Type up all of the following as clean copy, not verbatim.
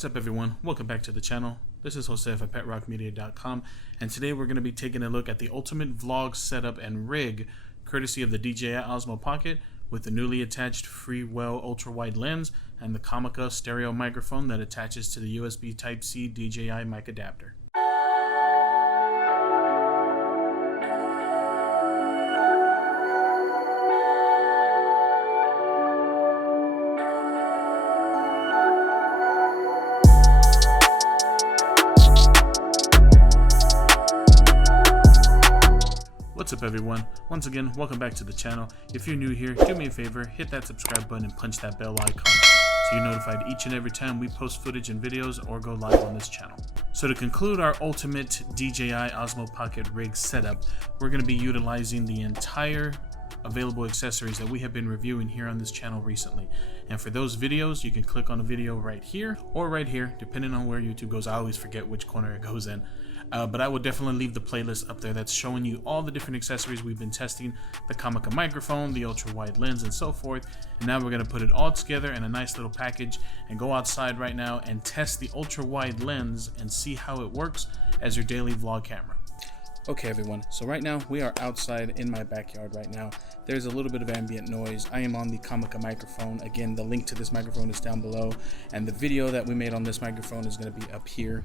What's up everyone, welcome back to the channel. This is Jose at PetRockMedia.com, and today we're going to be taking a look at the ultimate vlog setup and rig courtesy of the DJI Osmo Pocket with the newly attached FreeWell ultra-wide lens and the Comica stereo microphone that attaches to the USB Type-C DJI mic adapter. What's up everyone, once again welcome back to the channel. If you're new here, do me a favor, hit that subscribe button and punch that bell icon so you're notified each and every time we post footage and videos or go live on this channel. So to conclude our ultimate DJI Osmo Pocket rig setup, we're going to be utilizing the entire available accessories that we have been reviewing here on this channel recently. And for those videos, you can click on the video right here or right here, depending on where YouTube goes. I always forget which corner it goes in. But I will definitely leave the playlist up there that's showing you all the different accessories we've been testing, the Comica microphone, the ultra wide lens, and so forth. And now we're going to put it all together in a nice little package and go outside right now and test the ultra wide lens and see how it works as your daily vlog camera. Okay everyone, so right now we are outside in my backyard right now. There's a little bit of ambient noise. I am on the Comica microphone. Again, the link to this microphone is down below, and the video that we made on this microphone is going to be up here.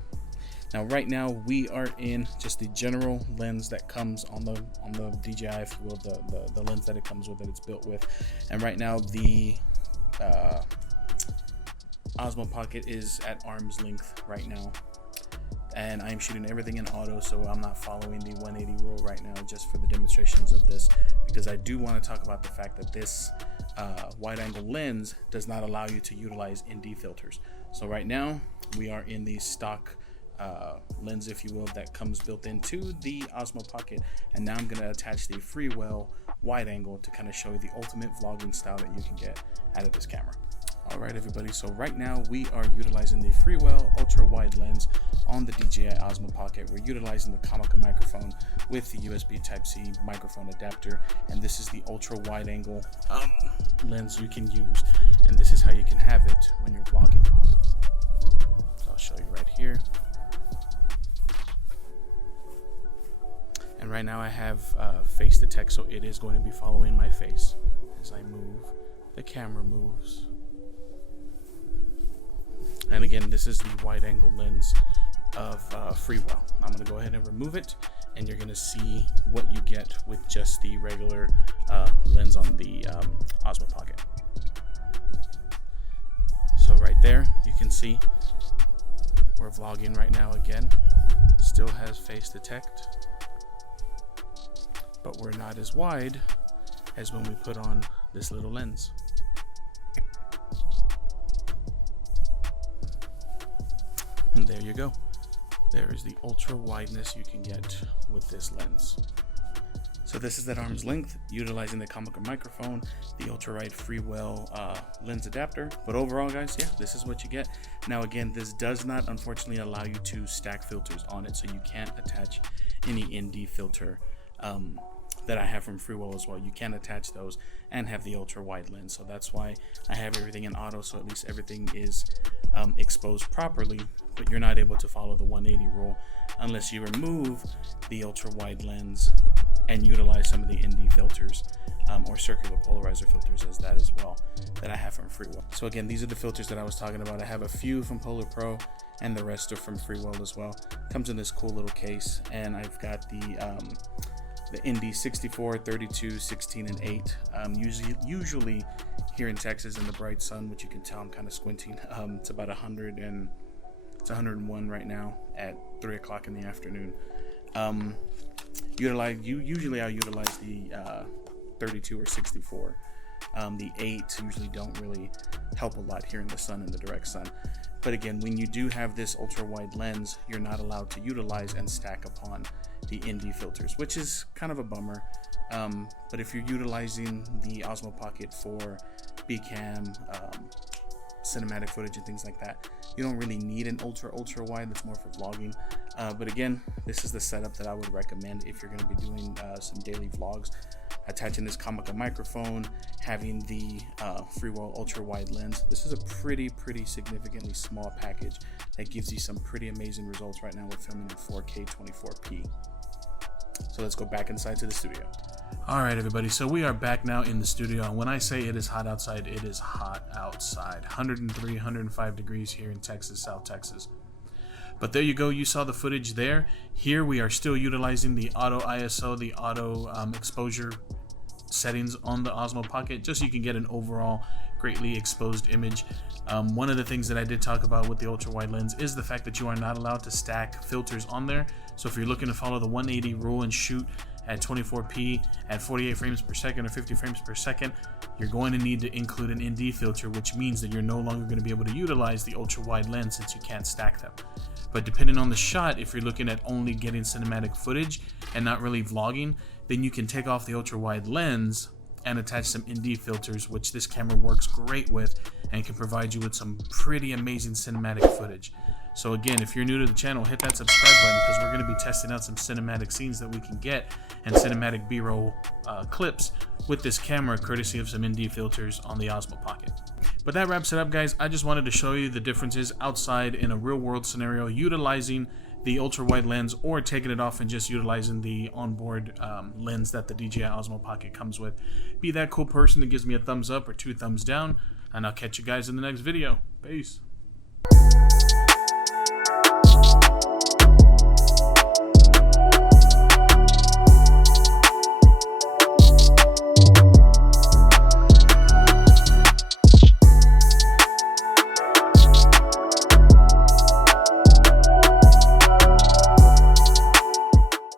Now right now we are in just the general lens that comes on the DJI, if you will, the lens that it comes with, that it's built with. And right now the Osmo Pocket is at arm's length right now, and I'm shooting everything in auto, so I'm not following the 180 rule right now just for the demonstrations of this, because I do want to talk about the fact that this wide angle lens does not allow you to utilize ND filters. So right now we are in the stock lens, if you will, that comes built into the Osmo Pocket, and now I'm going to attach the FreeWell Wide Angle to kind of show you the ultimate vlogging style that you can get out of this camera. Alright everybody, so right now we are utilizing the FreeWell ultra wide lens on the DJI Osmo Pocket. We're utilizing the Comica microphone with the USB Type-C microphone adapter, and this is the ultra wide angle lens you can use, and this is how you can have it when you're vlogging. So I'll show you right here. And right now I have face detect, so it is going to be following my face as I move. The camera moves. And again, this is the wide angle lens of FreeWell. I'm going to go ahead and remove it, and you're going to see what you get with just the regular lens on the Osmo Pocket. So right there, you can see we're vlogging right now again. Still has face detect, but we're not as wide as when we put on this little lens. And there you go. There is the ultra wideness you can get with this lens. So this is at arm's length, utilizing the Comica microphone, the ultra wide FreeWell lens adapter. But overall guys, yeah, this is what you get. Now again, this does not unfortunately allow you to stack filters on it, so you can't attach any ND filter that I have from FreeWell as well. You can attach those and have the ultra wide lens, so that's why I have everything in auto, so at least everything is exposed properly, but you're not able to follow the 180 rule unless you remove the ultra wide lens and utilize some of the ND filters or circular polarizer filters as that as well that I have from FreeWell. So again, these are the filters that I was talking about. I have a few from Polar Pro and the rest are from FreeWell as well. Comes in this cool little case, and I've got the ND 64, 32, 16, and 8. Usually here in Texas in the bright sun, which you can tell I'm kind of squinting, it's about 101 right now at 3 o'clock in the afternoon. Usually I'll utilize the 32 or 64. The 8 usually don't really help a lot here in the sun, in the direct sun. But again, when you do have this ultra wide lens, you're not allowed to utilize and stack upon the ND filters, which is kind of a bummer. But if you're utilizing the Osmo Pocket for B-cam, cinematic footage and things like that, you don't really need an ultra wide. That's more for vlogging. But again, this is the setup that I would recommend if you're going to be doing some daily vlogs. attaching this comical microphone, having the FreeWell ultra wide lens. This is a pretty significantly small package that gives you some pretty amazing results. Right now we're filming in 4K 24p. So let's go back inside to the studio. All right, everybody, so we are back now in the studio, and when I say it is hot outside, it is hot outside. 103, 105 degrees here in Texas, South Texas. But there you go, you saw the footage there. Here we are still utilizing the auto ISO, the auto exposure settings on the Osmo Pocket, just so you can get an overall greatly exposed image. One of the things that I did talk about with the ultra wide lens is the fact that you are not allowed to stack filters on there. So if you're looking to follow the 180 rule and shoot at 24p at 48 frames per second or 50 frames per second, you're going to need to include an ND filter, which means that you're no longer going to be able to utilize the ultra wide lens since you can't stack them. But depending on the shot, if you're looking at only getting cinematic footage and not really vlogging, then you can take off the ultra wide lens and attach some ND filters, which this camera works great with and can provide you with some pretty amazing cinematic footage. So again, if you're new to the channel, hit that subscribe button, because we're going to be testing out some cinematic scenes that we can get and cinematic B-roll clips with this camera, courtesy of some ND filters on the Osmo Pocket. But that wraps it up, guys. I just wanted to show you the differences outside in a real world scenario, utilizing the ultra wide lens or taking it off and just utilizing the onboard lens that the DJI Osmo Pocket comes with. Be that cool person that gives me a thumbs up or 2 thumbs down, and I'll catch you guys in the next video. Peace.